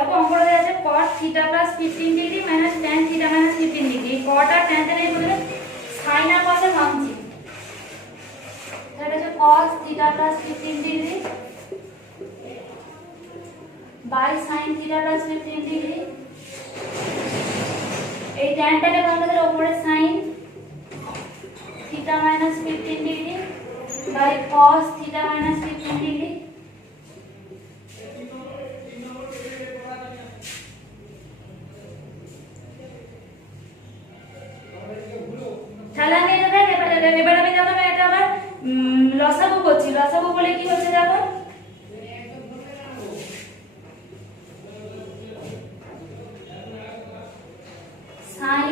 দেখো অঙ্কটা দেওয়া আছে cot theta plus 15 degree minus tan theta minus 15 degree. cot আর tan তে নেই বলে sin আর cos এর ভাঙছি। তাহলে হচ্ছে cos theta plus 15 degree by sin theta plus 15 degree. এই tan টাকে ভাঙলে তাহলে উপরে sin theta minus 15 degree by cos theta minus 15 degree. তাহলে আমি এবার আমি যখন এটা আবার লসাগু করছি, লসাগু বলে কি হচ্ছে দেখো sin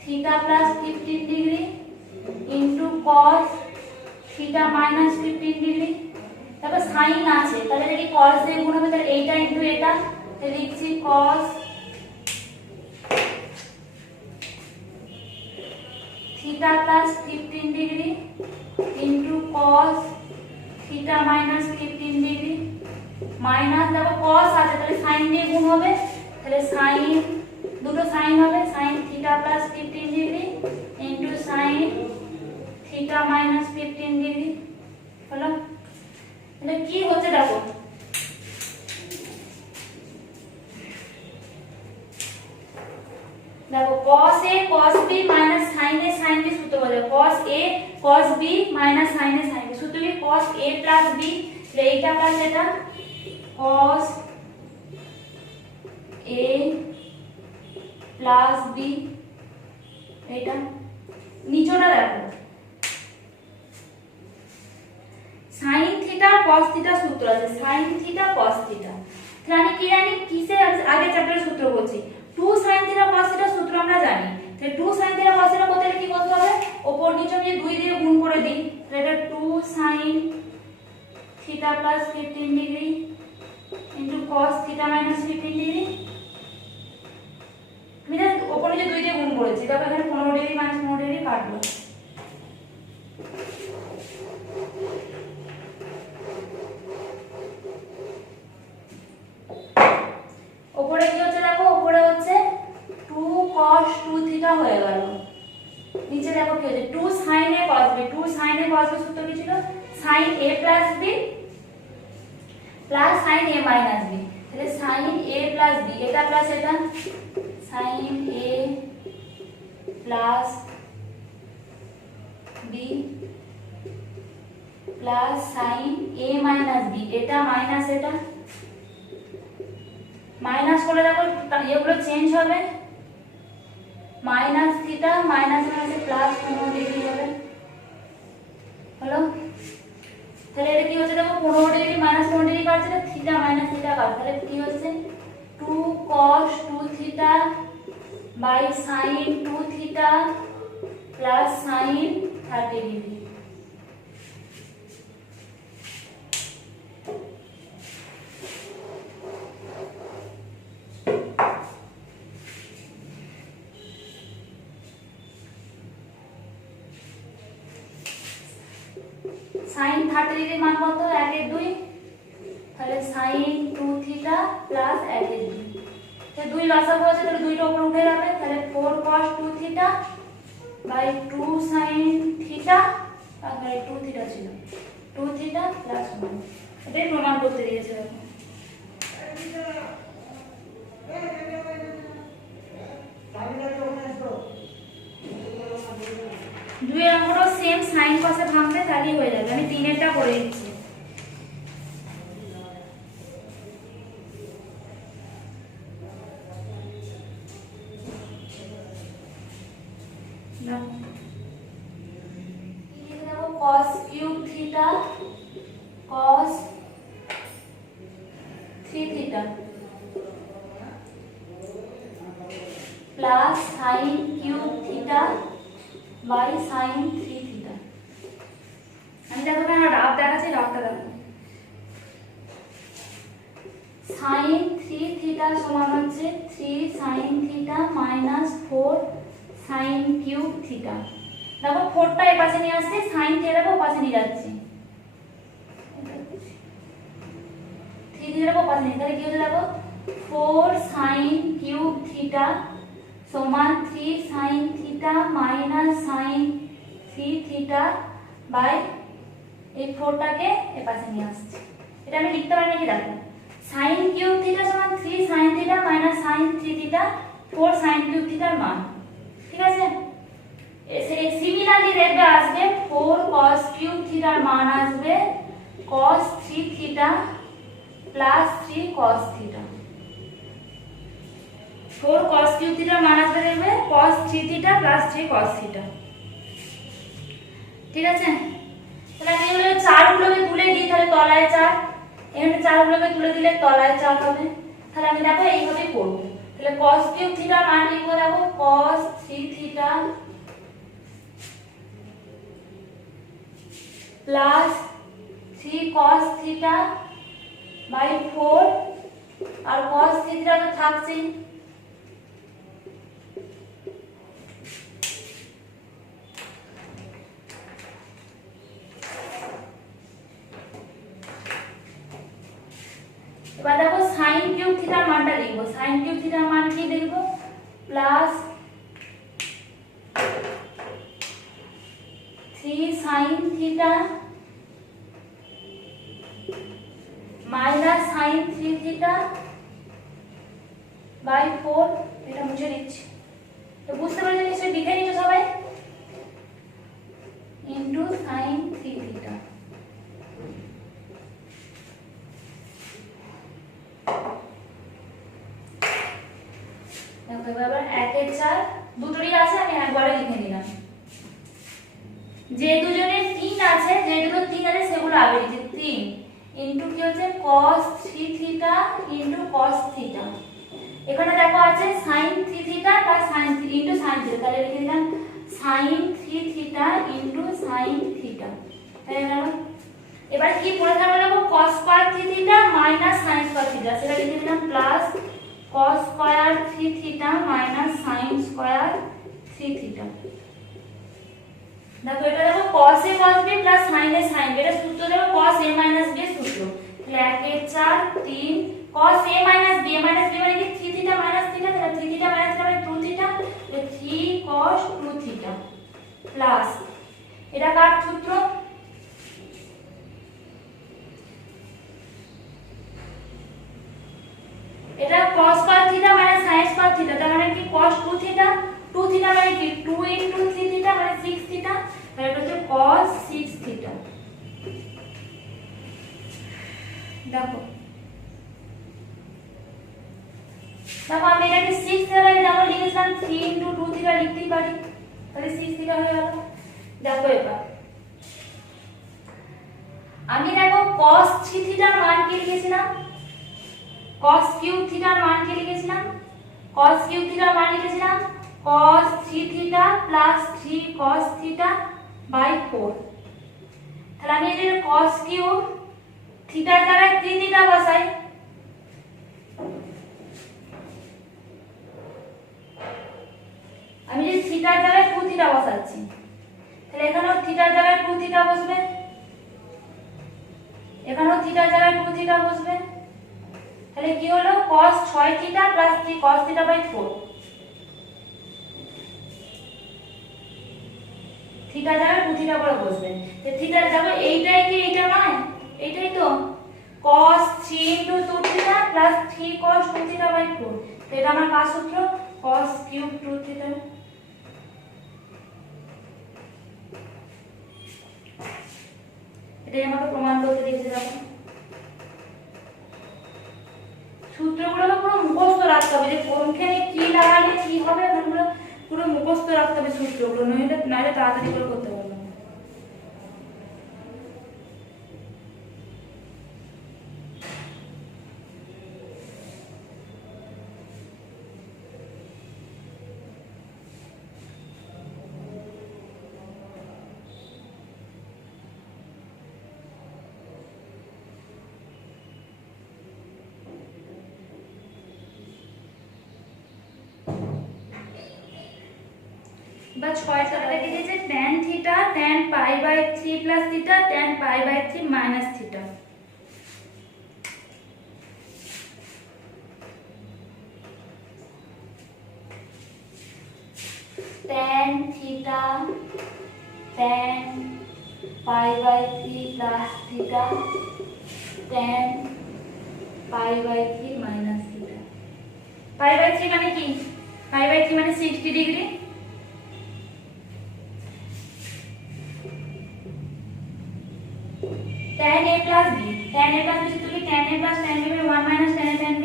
theta plus 15 degree into cos theta minus 15 degree. তারপর sin আছে তাহলে এটা কি cos দিয়ে গুণ হবে, তাহলে এইটা ইনটু এটা, তাহলে লিখছি cos theta plus 15 degree into cos theta minus 15 degree minus দেখো cos আছে তাহলে sin দিয়ে গুণ হবে, তাহলে sin দুটো sin হবে sin theta plus 15 degree into sin theta minus 15 degree হলো। তাহলে কি হচ্ছে দেখো দেখো cos a cos b minus sin a sin b সূত্র বলে cos a cos b minus sin a sin b সূত্র কি cos a plus b, এইটা প্লাস এটা cos a plus b, এটা নিচেটা দেখো sin থিটা cos থিটা সূত্র আছে sin থিটা cos থিটা। তাহলে আমি কি জানি কিসের আগে চ্যাপ্টারের সূত্র বলছি 2 sin থিটা cos থিটা সূত্র আমরা জানি। তাহলে 2 sin থিটা cos থিটা করতে গেলে কি করতে হবে, উপর নিচে আমি 2 দিয়ে গুণ করে দিই, তাহলে এটা 2 sin theta plus 15 degree into cos theta minus 15 degree. আমি জাস্ট উপর নিচে 2 দিয়ে গুণ করেছি, দেখো এখানে 15 ডিগ্রি মাইনাস 15 ডিগ্রি কাটলো। উপরে কি হচ্ছে দেখো উপরে হচ্ছে 2 cos 2 থিটা হয়ে গেল, নিচে দেখো কি হচ্ছে 2 sin a cos b, 2 sin a cos b সূত্র কি ছিল sin a plus b plus sin a minus b, তাহলে sin a plus b এটা প্লাস এটা sin a plus b plus sin a minus b এটা minus এটা minus করে দেখো এগুলো চেঞ্জ হবে মাইনাস থিটা মাইনাস মাইনাসে প্লাস 15 ডিগ্রি হবে হলো। তাহলে এটা কি হচ্ছে দেখো 15 ডিগ্রি মাইনাস 15 ডিগ্রি কাটছে, থিটা মাইনাস থিটা কাটছে, তাহলে কি হচ্ছে 2 cos 2 theta by sin 2 theta plus sin 30 degree. sin 30 degree মান কত 1 এর 2, তাহলে sin 2 থিটা প্লাস 1 এর 2, তাহলে 2 লসাগু আছে তাহলে 2টা উপরে উঠে যাবে, তাহলে 4 cos 2 theta by 2 sin theta তারপরে 2 থিটা ছিল 2 থিটা প্লাস 1, এটাই প্রমাণ করতে দিয়েছে এখন। দুই অঙ্কটা সেম sin cos এ ভাঙবে তাহলেই হয়ে যাবে। আমি 3 এরটা করে দিচ্ছি। দেখো cos cube theta cos 3 theta plus sin cube theta by sin 3 theta. আমি দেখো না রাফ দেখাচ্ছি, রাফটা দেখো sin 3 থিটা সমান হচ্ছে 3 sin theta minus 4 sin cube theta. দেখো 4টা এই পাশে নিয়ে আসছি, sin থিটাকে ওই পাশে নিয়ে যাচ্ছি, 3 থিটাকে ওই এপাশে নিয়ে, তাহলে কি হচ্ছে দেখো 4 sin কিউব থিটা সমান 3 sin theta minus sin 3 theta by এই 4টাকে এপাশে নিয়ে আসছে। এটা আমি লিখতে পারি নাকি দেখো, sin কিউব থিটা সমান 3 sin theta minus sin 3 theta 4 sin cube থিটার মান, ঠিক আছে। সিমিলারলি দেখবে আসবে 4 cos কিউব থিটার মান আসবে cos 3 theta plus 3 cos theta. 4 cos cube থিটার মান আসবে দেখবে cos 3 theta plus 3 cos theta, ঠিক আছে। তাহলে আমি এগুলো 4 গুলোকে তুলে দিই, তাহলে তলায় 4, এখানে 4 গুলোকে তুলে দিলে তলায় 4 হবে। তাহলে আমি দেখো এইভাবে করব। তাহলে cos কিউব থিটার মান লিখবো দেখো cos 3 theta plus 3 cos theta by 4 আর cos থিটা তো থাকছেই। এবার দেখো sin কিউব থিটার মানটা লিখবো, sin কিউব থিটার মান কি লিখবো plus 3 sin theta minus sin 3 theta by 4, এটা মুছে দিচ্ছি। তো বুঝতে পারলে নিশ্চয়ই লিখে নিচ্ছ সবাই, ইনটু sin 3 থিটা। দেখো এবার 1 এর 4 দুটোরই আছে, আমি একবারে লিখে নিলাম। যে দুজনের 3 আছে, যে দুটো 3 আছে সেগুলো আগে লিখি, 3 ইনটু কি হচ্ছে cos 3 theta into cos theta. এখানে দেখো আছে sin 3 theta plus sin 3 into sin theta, তাহলে লিখে দিলাম sin 3 theta into sin theta. তাই না? এবার কি পড়ে থাকলো দেখো cos square 3 theta minus sin square theta, সেটা লিখে দিলাম plus cos square 3 theta minus sin square 3 theta. দেখো এটা দেখো cos a cos b plus sin a sin b, এটা সূত্র দেখো cos a minus b সূত্র। তাহলে 1 এর 4 3 cos a minus b মানে কি 3 থিটা মাইনাস থিটা, তাহলে 3 থিটা মাইনাস থিটা মানে 2 থিটা, তাহলে 3 cos 2 থিটা প্লাস এটা কার সূত্র, এটা cos স্কয়ার থিটা মানে sin স্কয়ার থিটা, তার মানে কি cos 2 থিটা, 2 থিটা মানে কি 2 ইনটু 3 থিটা মানে 6 থিটা, তাহলে এটা হচ্ছে cos 6 থিটা। দেখো দেখো আমি এটাকে 6 দ্বারা যেমন লিখেছিলাম 3 ইনটু 2 থিটা লিখতেই পারি, তাহলে 6 থিটা হয়ে গেল। দেখো এবার আমি দেখো cos 3 থিটার মান কি লিখেছিলাম, cos কিউব থিটার মান কি লিখেছিলাম, cos কিউব থিটার মান লিখেছিলাম cos 3 theta plus 3 cos theta by 4। তাহলে আমি এই যে cos কিউব থিটার জায়গায় 3 থিটা বসাই, আমি যে থিটার জায়গায় 2 থিটা বসাচ্ছি, তাহলে এখানেও থিটার জায়গায় 2 থিটা বসবে, এখানেও থিটার জায়গায় 2 থিটা বসবে। তাহলে কি হলো cos 6 theta plus 3 cos theta by 4, থিটার জায়গায় 2 থিটা করে বসবে। তো থিটার জায়গায় এইটাই কি এইটা নয়, এইটাই তো cos 3 into 2 theta plus 3 cos 2 theta by 4, তো এটা আমার কার সূত্র cos কিউব 2 থিটা। এটাই আমাকে প্রমাণ করতে দিয়েছে। দেখো সূত্রগুলো পুরো মুখস্থ রাখতে হবে, যে কোনখানে কি লাগালে কি হবে ওগুলো পুরো মুখস্থ রাখতে হবে সূত্রগুলো, নইলে তাড়াতাড়ি করে করতে পারবে না। বা 6 টাকা দিয়েছে tan theta tan pi by 3 plus theta tan pi by 3 minus theta. tan theta tan pi by 3 plus theta tan pi by 3 minus theta. pi by 3 মানে কি? pi by 3 মানে 60 degree. tan a plus b, tan a plus b সূত্র কি? tan a plus tan b 1 minus tan a tan b।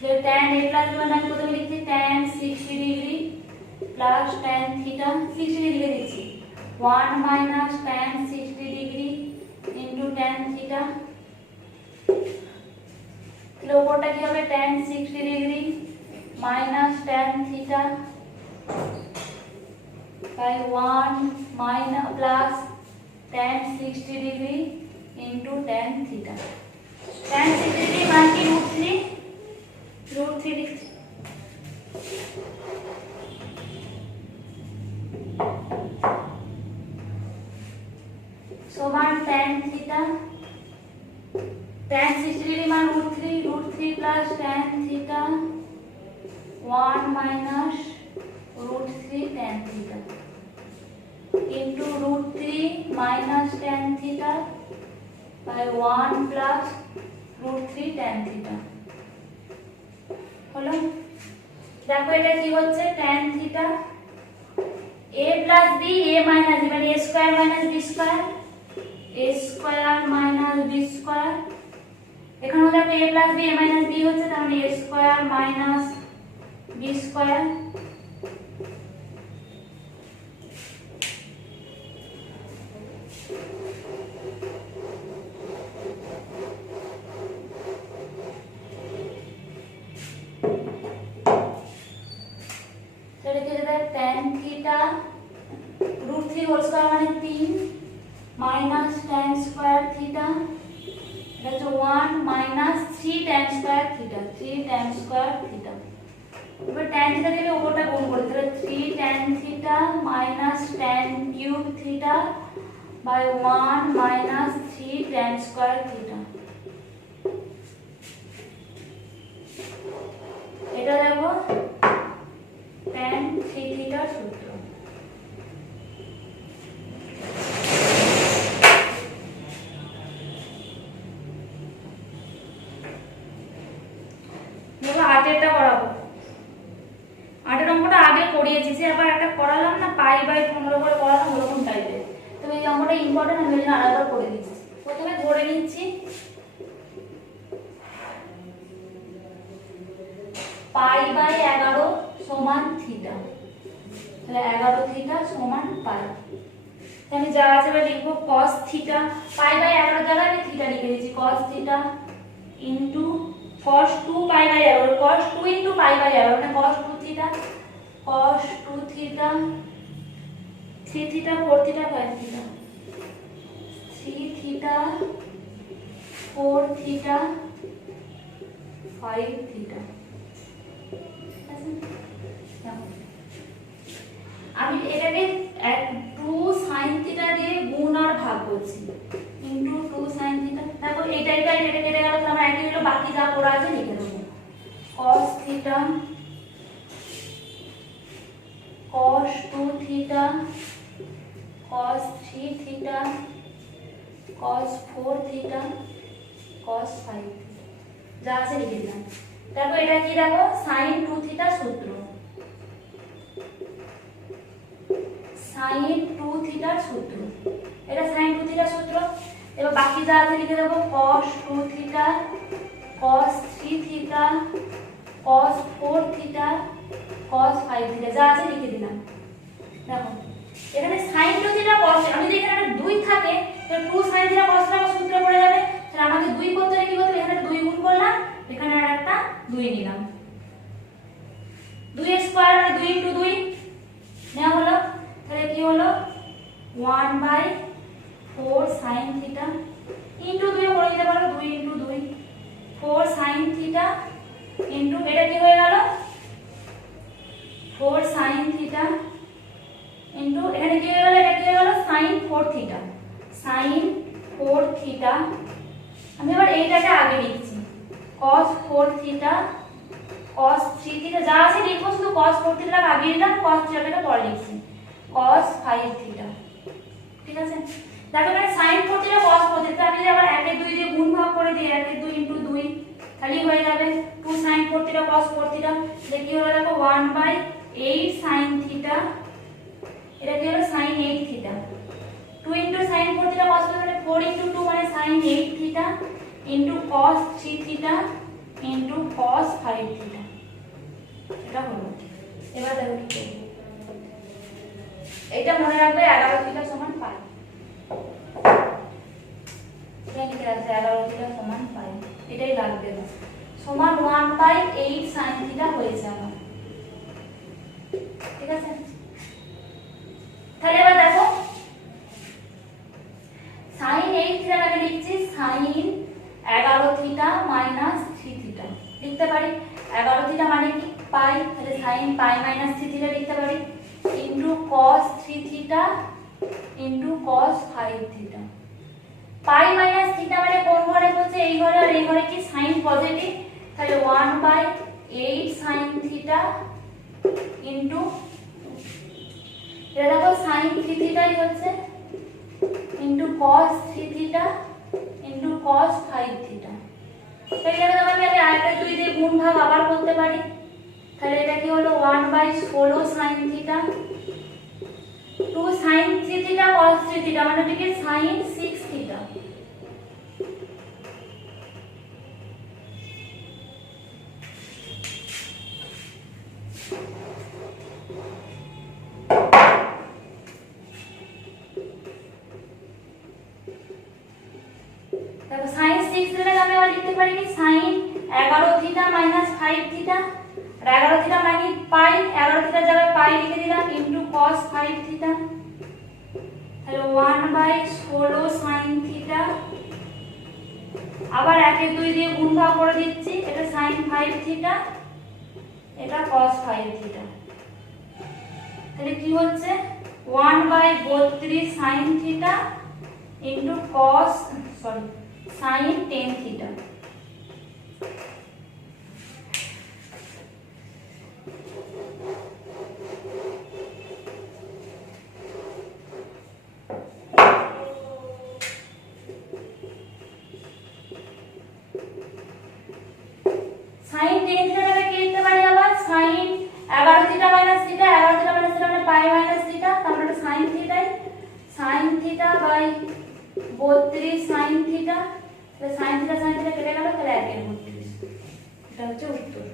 তো tan a plus b মানে প্রথমে লিখছি tan 60 degree plus tan theta 60 degree দিচ্ছি 1 minus tan 60 degree into tan theta। তাহলে উপরটা কি হবে? tan 60 degree minus tan theta by 1 minus plus tan 60 degree into tan theta। tan 60 degree मान की √3 लिखते समान tan theta tan 60 degree मान √3 plus tan theta 1 minus √3 tan theta into √3 minus tan theta by 1 plus √3 tan theta হলো। দেখো এটা কি হচ্ছে? tan theta a plus b a minus b মানে a square minus b square a square minus b square। এখানেও দেখো a plus b a minus b হচ্ছে, তার মানে a square minus b square tan theta √3 whole square মানে 3 minus tan square theta এটা হচ্ছে 1 minus 3 tan square theta 3 tan square theta. এবার tan theta দিলে উপরটা গুণ করে তাহলে 3 tan theta minus tan cube theta by 1 minus 3 tan square theta. এটা দেখো tan 3 থিটার সূত্র। আটেরটা করাবো। আটের অঙ্কটা আগে করিয়েছি, সে আবার একটা করালাম না পাই বাই 15 করে করালাম ওরকম টাইপের। তো এই অঙ্কটা ইম্পর্টেন্ট, আমি জন্য আরেকবার করে দিচ্ছি। প্রথমে ধরে নিচ্ছি পাই বাই 11 সমান থিটা, তাহলে 11 থিটা সমান পাই। আমি যা আছে লিখবো cos থিটা, পাই বাই 11 জায়গায় আমি থিটা লিখে দিয়েছি cos theta into cos 2 pi by 11 cos 2 into pi by 11 মানে cos 2 theta cos 2 theta 3 theta 4 theta 5 theta 3 theta 4 theta 5 theta. আমি এটাকে 2 sin থিটা দিয়ে গুণ আর ভাগ করছি ইনটু 2 sin থিটা। দেখো এটা কেটে গেল, তাহলে আমরা একই হলো, বাকি যা পড়া আছে লিখে দেবো cos theta cos 2 theta cos 3 theta cos 4 theta cos 5 theta যা আছে লিখে দিলাম। দেখো এটা কি? দেখো sin 2 থিটা সূত্র, sin 2 থিটার সূত্র, এটা sin 2 থিটার সূত্র। এবার বাকি যা আছে লিখে দেবো cos 2 theta cos 3 theta cos 4 theta cos 5 theta যা আছে লিখে দিলাম। দেখো এখানে sin 2 থিটা cos, আমি যদি এখানে 2 থাকে তাহলে 2 sin থিটা cos থিটা সূত্র পড়ে যাবে, তাহলে আমাকে 2 করতে হলে কি করতে হবে? এখানে 2 গুণ করলাম, এখানে আরেকটা 2 নিলাম, 2 স্কয়ার মানে 2 ইনটু 2 নেওয়া হলো। তাহলে কি হলো 1/4 sin থিটা ইনটু 2 করে দিতে পারো 2 ইনটু 2 4 sin থিটা ইনটু এটা কি হয়ে গেল 4 sin থিটা ইনটু এখানে কি হয়ে গেল? এটা কি হয়ে গেল sin 4 থিটা sin 4 থিটা। আমি এবার এইটাকে আগে লিখছি cos 4 থিটা cos 3 থিটা যা আছে লিখবো, শুধু cos 4 থিটা আগে নিলাম, cos থিটাটা পরে লিখছি। cos 5 theta. ঠিক আছে, দেখো মানে sin 4 থিটা cos 4 থিটা, আমি যদি আবার 1 এর 2 দিয়ে গুণ ভাগ করে দিই, 1 এর 2 * 2 তাহলেই হয়ে যাবে 2 sin 4 থিটা cos 4 থিটা। এটা কি হলো দেখো 1/8 sin থিটা, এটা কি হলো sin 8 theta. 2 * sin 4 theta cos 4 মানে 4 * 2 মানে sin 8 theta cos 3 theta cos 5 theta. এটা হলো, এবার দেখো কি করব, এটা মনে রাখবে 11 থিটা সমান পাই। এটা লিখে রাখবে 11 থিটা সমান পাই, এটাই লাগবে না, সমান 1/8 sin থিটা হয়েছে আমার। ঠিক আছে, তাহলে এবার দেখো sin 8 থিটা আমি লিখছি sin 11 থিটা মাইনাস 3 থিটা লিখতে পারি। 11 থিটা মানে কি পাই, তাহলে sin পাই মাইনাস 3 থিটা লিখতে পারি into cos 3 theta into cos 5 theta. Pi minus theta মানে কোন ঘরে পড়ছে, এই ঘরে, আর এই ঘরে কি sin পজিটিভ, তাহলে 1/8 sin থিটা ইনটু, এটা দেখো sin 3 থিটাই হচ্ছে into cos 3 theta into cos 5 theta. তাহলে আমি আরেকটা 2 দিয়ে গুণ ভাগ আবার করতে পারি, তাহলে এটা কি হলো 1/16 sin theta 2 sin 3 theta cos 3 theta মানে কি sin 6 থিটা। দেখো sin 6 থিটা আমি আবার লিখতে পারি কি sin 11 থিটা মাইনাস 5 থিটা, আর 11 থিটা মানে পাই, 11 থিটার জায়গায় পাই লিখে দিলাম ইনটু cos 5 থিটা, তাহলে 1/16 sin থিটা, আবার 1 এর 2 দিয়ে গুণ ভাগ করে দিচ্ছি, এটা sin 5 থিটা, এটা cos 5 থিটা। তাহলে কি হচ্ছে 1/32 sin theta into cos sin 10 theta. sin 10 থিটাকে কি লিখতে পারি আবার sin 11 theta minus theta, 11 theta minus theta মানে পাই মাইনাস থিটা, তাহলে sin থিটাই sin theta by 32 sin theta, তাহলে sin থিটা কেটে গেল, তাহলে 1 এর 32, এটা হচ্ছে উত্তর।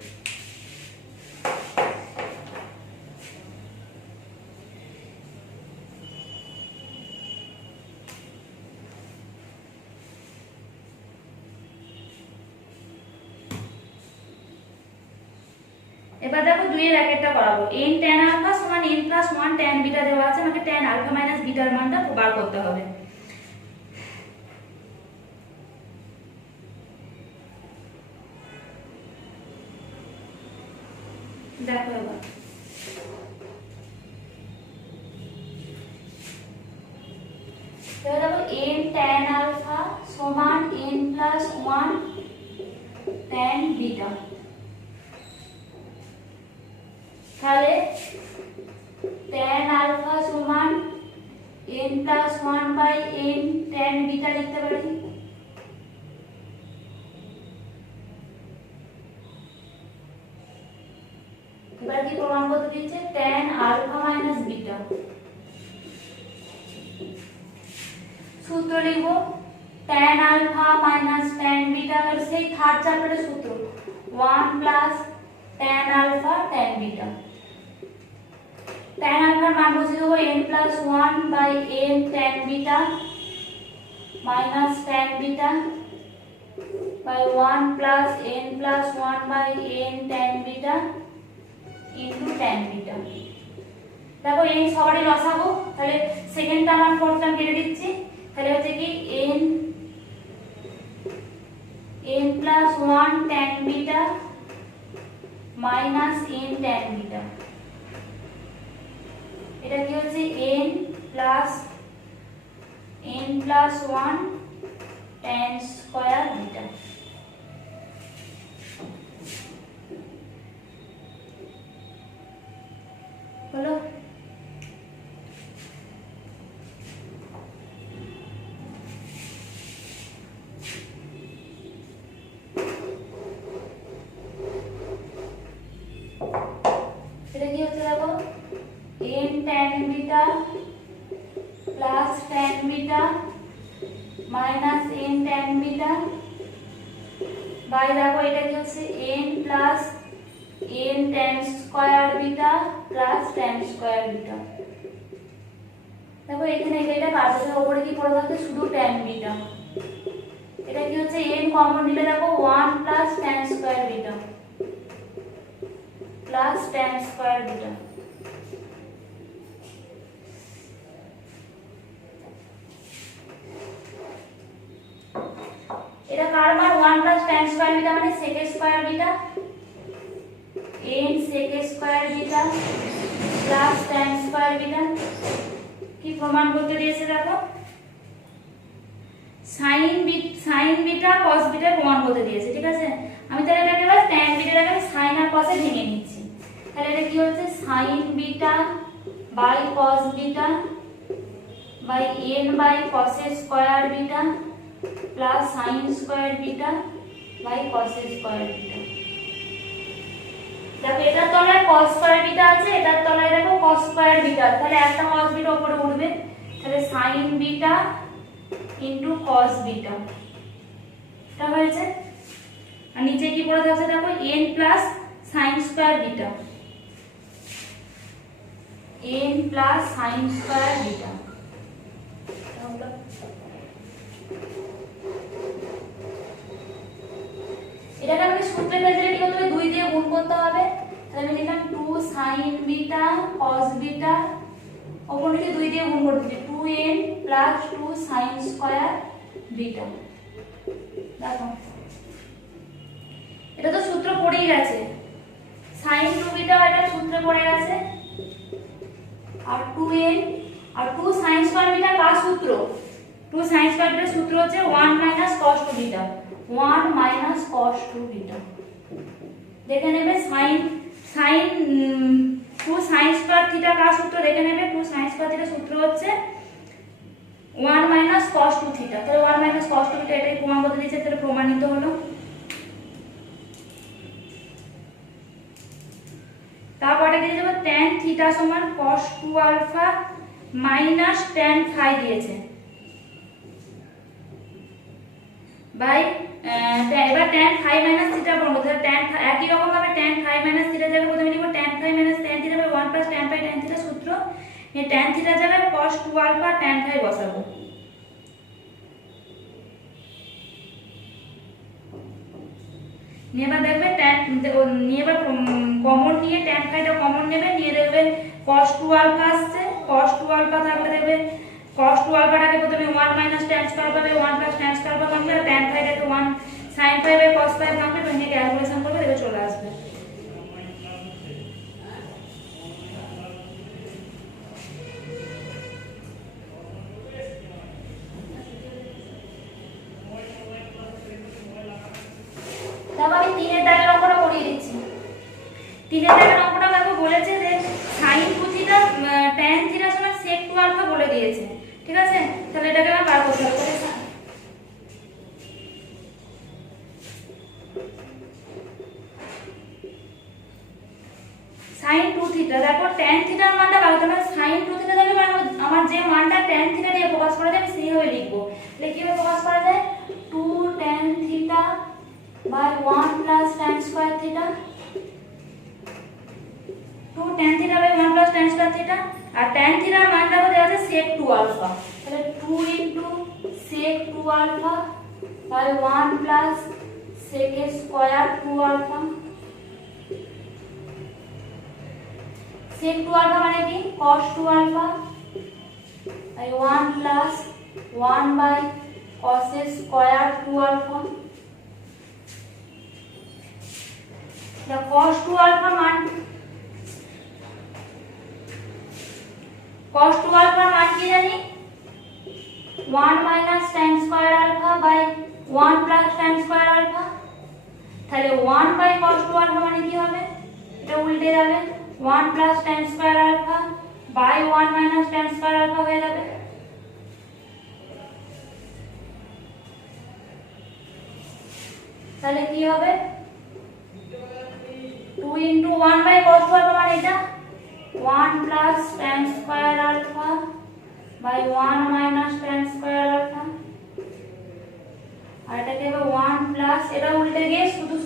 এবার দেখো 2 এর ব্র্যাকেটটা করাবো, n tan আলফা সমান n প্লাস 1 tan বিটা দেওয়া আছে, আমাকে tan আলফা মাইনাস বিটার মানটা বার করতে হবে। দেখো এবার দেখো n tan আলফা সমান n প্লাস 1 tan বিটা, তাহলে tan আলফা সমান n plus 1/n tan beta লিখতে পারি। এবার কি প্রমাণ করতে দিচ্ছে tan আলফা মাইনাস বিটা, সূত্র লিখব tan alpha minus tan beta, সেই থার্ড চ্যাপ্টারের সূত্র 1 plus tan alpha tan beta. tan আলফার মান বসিয়ে দেবো n plus 1/n tan beta minus tan beta by 1 plus n plus 1/n tan beta into tan beta. দেখো n সবারই লসাগু, তাহলে সেকেন্ড টার্ম আর ফোর্থ টার্ম কেটে দিচ্ছি, তাহলে হচ্ছে কি n plus 1 tan beta minus n tan beta, এটা কি হচ্ছে n plus 1 tan square beta. হলো tan beta plus tan beta minus n tan beta by দেখো এটা কি হচ্ছে n plus n tan square beta plus tan square beta. দেখো এখানে এটা কাটার উপরে কি পড়ে থাকে শুধু tan বিটা। এটা কি হচ্ছে n কমন নিলে দেখো 1 plus tan square beta plus tan square beta. এটা কার মান 1 প্লাস tan স্কয়ার বিটা মানে sec square beta n sec square beta plus tan square beta. কি প্রমাণ করতে দিয়েছে দেখো sin বিটা cos বিটা প্রমাণ করতে দিয়েছে। ঠিক আছে আমি তাহলে এটাকে এবার tan বিটাটাকে sin আর cos এ ভেঙে নিচ্ছি। তাহলে এটা কি হচ্ছে sin beta by cos beta by n by cos square beta plus sin square beta by cos square beta. দেখো এটার তলায় cos স্কয়ার বিটা আছে, এটার তলায় দেখো cos স্কয়ার বিটা, তাহলে একটা cos বিটা উপরে উঠবে, তাহলে sin beta into cos beta এটা হয়েছে। আর নিচে কি পড়ে থাকছে দেখো n plus sin square beta n plus sin square beta. এটাকে আমি সূত্রে ফেললে কি হতে হবে 2 দিয়ে গুণ করতে হবে। তাহলে আমি লিখলাম 2 sin বিটা cos বিটা ওপর নিচে 2 দিয়ে গুণ করতে হবে 2n plus 2 sin square beta. দেখো এটা তো সূত্র পড়েই গেছে sin 2 বিটা এটা সূত্রে পড়ে গেছে আর 2n আর 2 sin স্কয়ার বিটা কার সূত্র 2 sin স্কয়ার বিটার সূত্র হচ্ছে 1 cos 2 বিটা 1 cos 2 বিটা। দেখে নেবে sin 2 sin স্কয়ার থিটা কার সূত্র দেখে নেবে 2 sin স্কয়ার থিটার সূত্র হচ্ছে 1 cos 2 থিটা। তাহলে 1 cos 2 থিটা এটাই প্রমাণ করতে দিয়েছে, তাহলে প্রমাণিত হলো। তারপরে দিয়ে দেব tan থিটা সমান cos 2 alpha minus tan phi দিয়েছে বাই এবার tan ফাই মাইনাস থিটা বলবো, তাহলে tan একই রকম ভাবে tan ফাই মাইনাস থিটা জায়গায় প্রথমে লিখব tan phi minus tan theta by 1 plus tan phi tan theta সূত্র, এই tan থিটা জায়গায় cos 2 আলফা tan ফাই বসাবো। নিয়ে এবার দেখবে নিয়ে এবার কমন নিয়ে tan ফাইটা কমন নেবে, নিয়ে দেখবে cos 2 আলফা আসছে, cos 2 আলফা থাকলে দেখবে cos 2 আলফাটাকে প্রথমে 1 tan স্কয়ার পাবে 1 প্লাস tan স্কয়ার পাবে, আমরা tan ফাইটাকে 1 sin phi by cos phi ভাঙবে, ভেঙে ক্যালকুলেশন করবে দেখবে চলে আসবে। তারপর আমি 3 এর দাগের অঙ্কটা করিয়ে দিচ্ছি। 3 এর দাগের অঙ্কটা দেখো বলেছে যে sin 2 থিটা tan থিটা সমান sec 2 আলফা বলে দিয়েছে। ঠিক আছে তাহলে এটাকে আমরা বার করতে হবে। sin 2 থিটা দেখো tan থিটার মানটা বার করতে হবে, sin 2 থিটা দেখো আমার যে মানটা tan থিটা দিয়ে প্রকাশ করা যায় আমি সেইভাবে লিখবো। তাহলে কিভাবে প্রকাশ করা যায় 2 tan theta by 1 plus tan square theta 2 tan theta by 1 plus tan square theta R tan theta এর মানটা দেওয়া আছে sec 2 alpha, তাহলে 2 into sec 2 alpha by 1 plus sec square 2 alpha। sec 2 alpha মানে কি cos 2 alpha by 1 plus 1 by cos square 2 alpha। The cos 2 alpha मान কি জানি 1 minus tan square alpha by 1 plus tan square alpha, তাহলে 1 by cos 2 alpha মানে কি হবে এটা উল্টে যাবে 1 plus tan square alpha by 1 minus tan square alpha হয়ে যাবে। তাহলে কি হবে 2 into 1 by cos 2 alpha মানে এটা 1 plus tan square alpha by 1 minus tan square alpha, আর এটাকে হবে 1 প্লাস, এটা উল্টে গিয়ে শুধু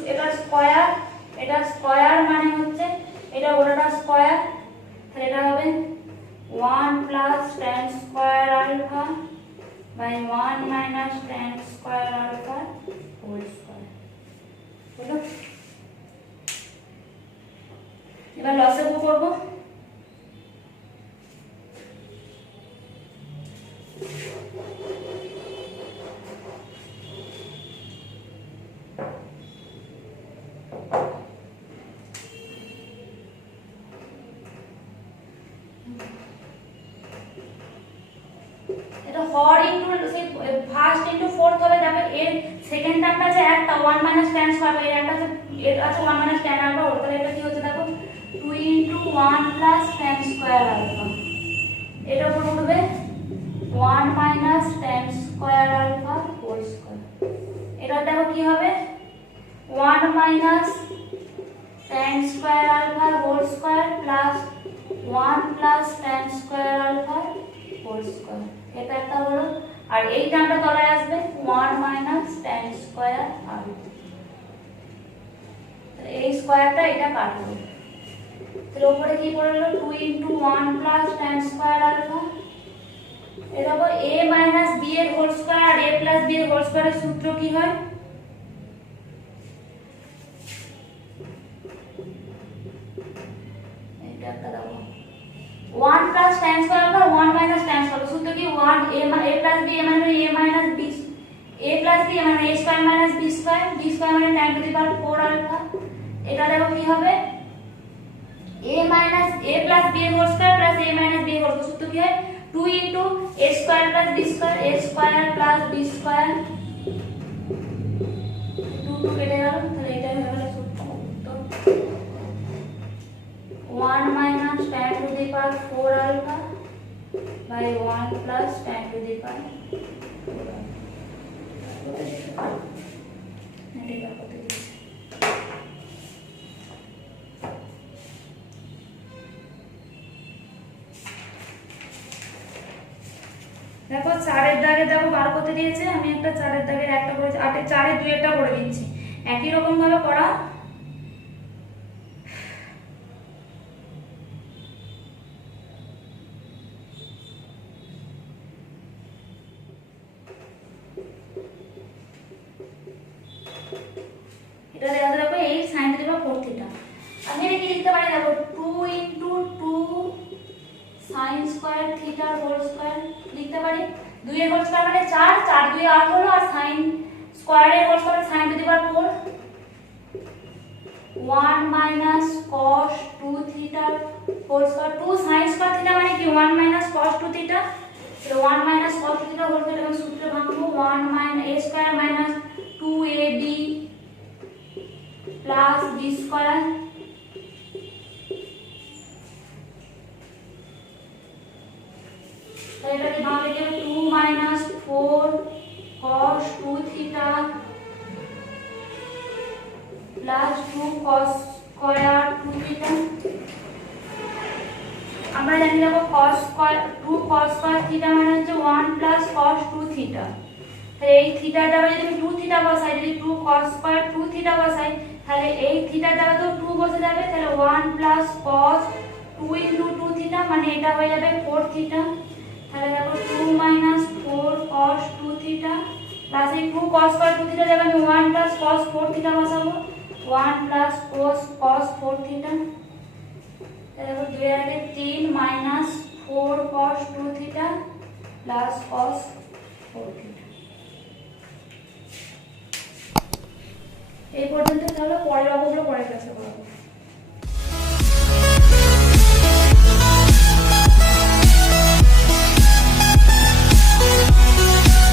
এটা স্কয়ার মানে হচ্ছে এটা ওটাটা স্কয়ার, তাহলে এটা হবে 1 plus tan square alpha by 1 minus tan square alpha whole square হলো। এবার লসাগু করব। এটা হর ইনটু ফার্স্ট ইনটু ফোর্থ হবে, যাবে এর সেকেন্ড টার্মটা আছে একটা 1 মাইনাস tan স্কয়ার, এর একটা আছে 1 মাইনাস tan আলফা, তাহলে এটা কি হচ্ছে দেখো 2 into 1 plus tan square alpha, এটা উপর উঠবে 1 minus tan square alpha whole square, এটা দেখো কি হবে 1 minus tan square alpha whole square plus 1 plus tan square alpha whole square, এটা একটা হলো। আর এই টার্মটা তলায় আসবে 1 মাইনাস tan স্কয়ার আলফা, এই স্কয়ারটা এটা কাটবে, তাহলে উপরে কি পড়লো 2 into 1 plus tan square alpha, এটা হবে a মাইনাস b এর হোল স্কয়ার, আর a প্লাস b এর হোল স্কয়ারের সূত্র কি হয়, এটা একটা দাও 1 plus tan square alpha 1 minus tan square, সূত্র কি 1 a প্লাস b মানে a minus b, a plus b মানে a square minus b square, b square মানে tan to the power 4 alpha, এটা দেখো কি হবে a minus a plus b এর whole square plus a minus b এর whole square, সূত্র কি হয় 2 into a square plus b square, a square plus b square, 2 কেটে গেল, তাহলে এটা হয়ে গেল সূত্র। 1 minus tan to the power 4 alpha by 1 plus tan to the power 4 alpha. দেখো 4 এর দাগে দেখো বার করতে দিয়েছে, আমি একটা 4 এর দাগের একটা করেছি, 8 এর 4 এর 2 একটা করে দিচ্ছি, একই রকম ভাবে করা। এটা দেখো এই sin থিটা 4 থিটা, আমি এটা কি লিখতে পারি দেখো 2 into 2 sin square theta whole square লিখতে পারি, 2 এর হোল স্কয়ার মানে 4, 4 2 8 হলো, আর sin স্কয়ার এর whole square sin to the power 4, 1 minus cos 2 theta whole square, 2 sin square theta মানে কি 1 মাইনাস cos 2 থিটা, তাহলে 1 minus cos 2 theta whole square আমি সূত্রে ভাঙবো 1 minus a square minus 2ab plus b square, তাহলে এটাকে ভাঙলে কি হবে 2 minus 4 cos 2 theta plus 2 cos square 2 theta, আমরা জানি দেখো cos square 2 cos square theta মানে হচ্ছে 1 প্লাস cos 2 থিটা, তাহলে এই থিটা জায়গায় যদি আমি 2 থিটা বসাই, যদি 2 cos স্কয়ার 2 থিটা বসাই, তাহলে এই থিটা জায়গায় তো 2 বসে যাবে, তাহলে 1 প্লাস cos 2 ইনটু 2 থিটা মানে এটা হয়ে যাবে 4 থিটা, তাহলে দেখো 2 মাইনাস 4 cos 2 থিটা প্লাস এই 2 cos স্কয়ার 2 থিটা জায়গায় আমি 1 প্লাস cos 4 থিটা বসাবো, 1 প্লাস cos 4 থিটা, তাহলে দেখো 2 এর আগে 3 minus 4 cos 2 theta plus cos 4 theta. এই পর্যন্ত তাহলে পরের অঙ্কগুলো পরের ক্লাসে করব।